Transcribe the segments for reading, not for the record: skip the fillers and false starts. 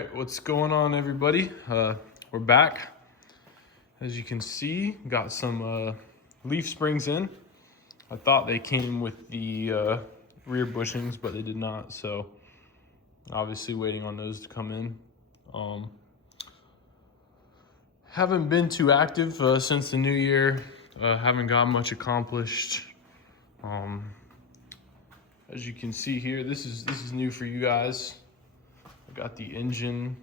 right, what's going on, everybody? We're back. As you can see, got some leaf springs in. I thought they came with the rear bushings, but they did not. So obviously waiting on those to come in. Haven't been too active since the new year. Haven't got much accomplished. As you can see here, this is new for you guys. I got the engine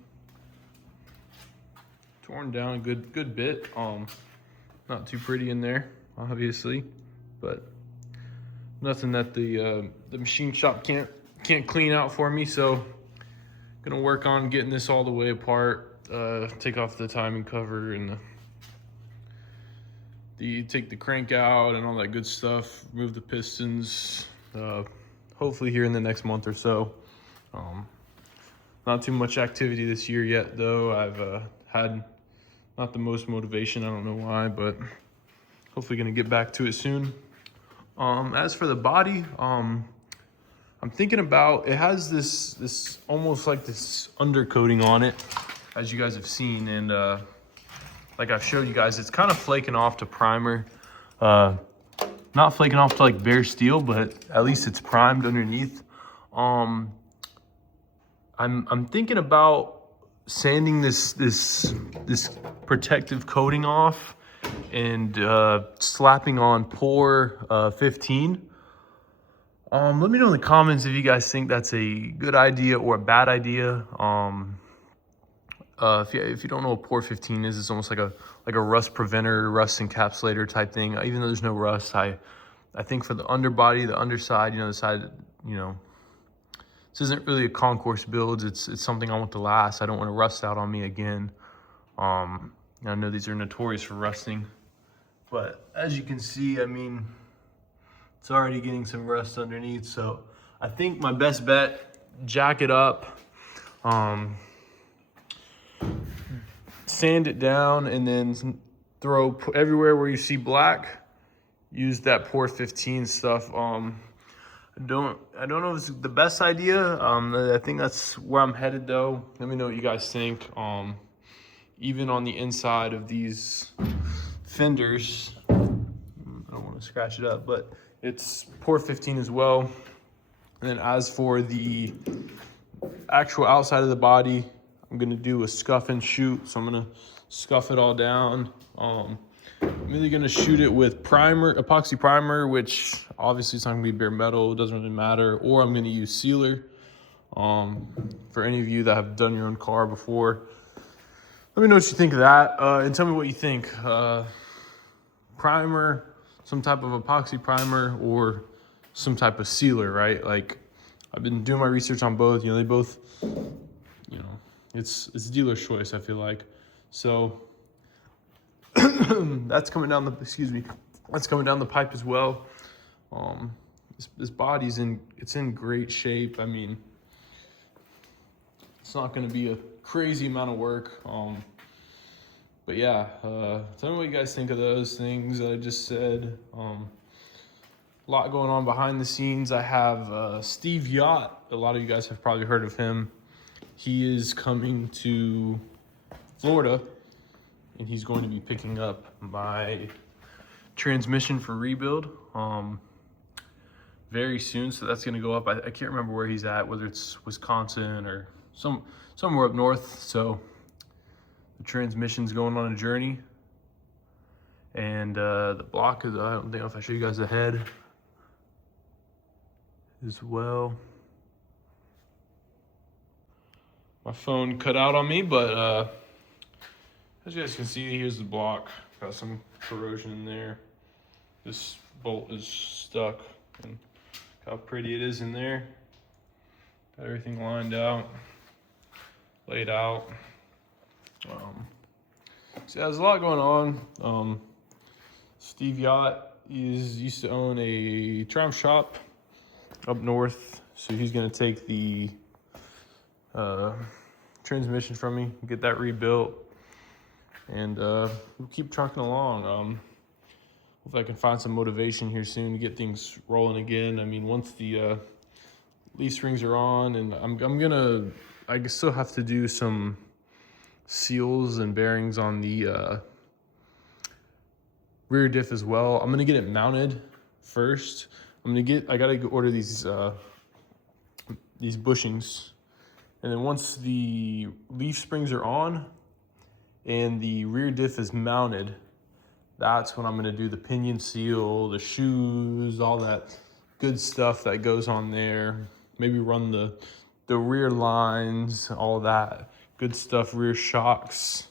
torn down a good bit. Not too pretty in there, obviously, but nothing that the machine shop can't clean out for me. So gonna work on getting this all the way apart. Take off the timing cover and take the crank out and all that good stuff. Remove the pistons. Hopefully here in the next month or so. Not too much activity this year yet, though. I've had not the most motivation. I don't know why, but hopefully gonna get back to it soon. As for the body, I'm thinking about, it has this almost like this undercoating on it, as you guys have seen, and like I've showed you guys, it's kind of flaking off to primer. Not flaking off to like bare steel, but at least it's primed underneath. I'm thinking about sanding this protective coating off and slapping on Pour 15. Let me know in the comments if you guys think that's a good idea or a bad idea. If you don't know what Pour 15 is, it's almost like a rust preventer, rust encapsulator type thing. Even though there's no rust, I think for the underbody, the underside, the side, this isn't really a concourse build. It's something I want to last. I don't want to rust out on me again. I know these are notorious for rusting, but as you can see, it's already getting some rust underneath. So I think my best bet, jack it up, sand it down, and then throw everywhere where you see black. Use that Pour 15 stuff. I don't know if it's the best idea. I think that's where I'm headed, though. Let me know what you guys think. Even on the inside of these fenders, I don't want to scratch it up, but it's Pour 15 as well. And then as for the actual outside of the body, I'm gonna do a scuff and shoot. So I'm gonna scuff it all down. I'm either gonna shoot it with epoxy primer, which obviously it's not gonna be bare metal, it doesn't really matter, or I'm gonna use sealer. For any of you that have done your own car before, let me know what you think of that, and tell me what you think. Primer, some type of epoxy primer, or some type of sealer, right? Like, I've been doing my research on both. They both, it's dealer's choice, I feel like. So that's coming down the pipe as well. This body's in great shape. It's not going to be a crazy amount of work. But yeah, tell me what you guys think of those things that I just said. A lot going on behind the scenes. I have Steve Yacht. A lot of you guys have probably heard of him. He is coming to Florida, and he's going to be picking up my transmission for rebuild very soon. So that's going to go up. I can't remember where he's at, whether it's Wisconsin or somewhere up north. So the transmission's going on a journey, and the block is, I don't know if I show you guys the head as well. My phone cut out on me, but as you guys can see, here's the block. Got some corrosion in there. This bolt is stuck, and look how pretty it is in there. Got everything lined out, laid out. So there's a lot going on. Steve Yacht used to own a Triumph shop up north, so he's gonna take the transmission from me, get that rebuilt, and we'll keep trucking along. Hopefully I can find some motivation here soon to get things rolling again. Once the leaf springs are on, and I'm gonna I still have to do some seals and bearings on the rear diff as well. I'm gonna get it mounted first. I gotta order these bushings, and then once the leaf springs are on and the rear diff is mounted, that's when I'm gonna do the pinion seal, the shoes, all that good stuff that goes on there. Maybe run the rear lines, all that good stuff, rear shocks.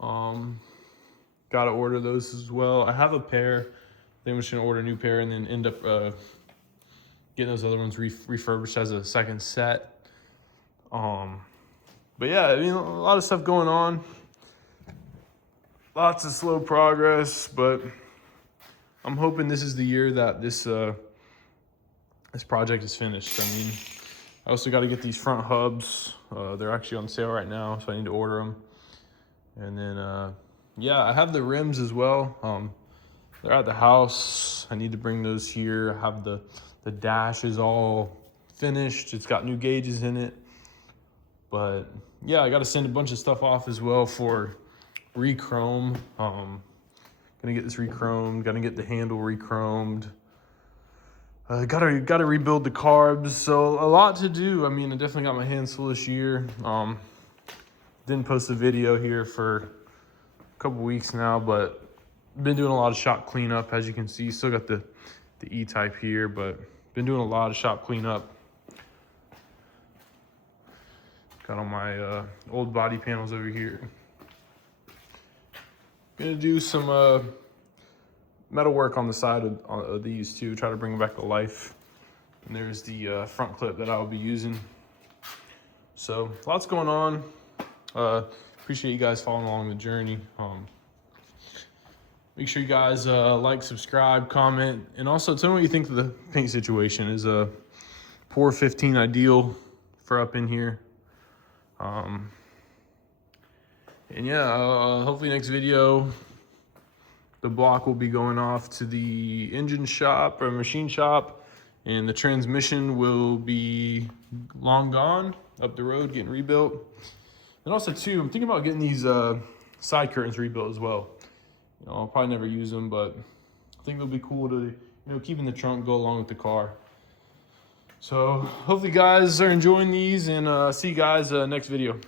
Gotta order those as well. I have a pair. I think I'm just gonna order a new pair and then end up getting those other ones refurbished as a second set. But yeah, I mean, a lot of stuff going on. Lots of slow progress, but I'm hoping this is the year that this project is finished. I mean, I also got to get these front hubs. They're actually on sale right now, so I need to order them. And then, yeah, I have the rims as well. They're at the house. I need to bring those here. I have the dash is all finished. It's got new gauges in it. But yeah, I got to send a bunch of stuff off as well for re-chrome. Gonna get this re-chromed. Gonna get the handle re-chromed. Gotta rebuild the carbs. So a lot to do. I mean, I definitely got my hands full this year. Didn't post a video here for a couple weeks now, but been doing a lot of shop cleanup. As you can see, still got the E-type here, but been doing a lot of shop cleanup. Got all my old body panels over here. Gonna do some metal work on the side of these too, try to bring them back to life. And there's the front clip that I'll be using. So lots going on. Appreciate you guys following along the journey. Make sure you guys like, subscribe, comment, and also tell me what you think of the paint situation. Is a pour 15 ideal for up in here? And yeah, hopefully next video, the block will be going off to the engine shop or machine shop, and the transmission will be long gone up the road getting rebuilt. And also too, I'm thinking about getting these side curtains rebuilt as well. You know, I'll probably never use them, but I think it'll be cool to, keep in the trunk, go along with the car. So hopefully you guys are enjoying these, and see you guys next video.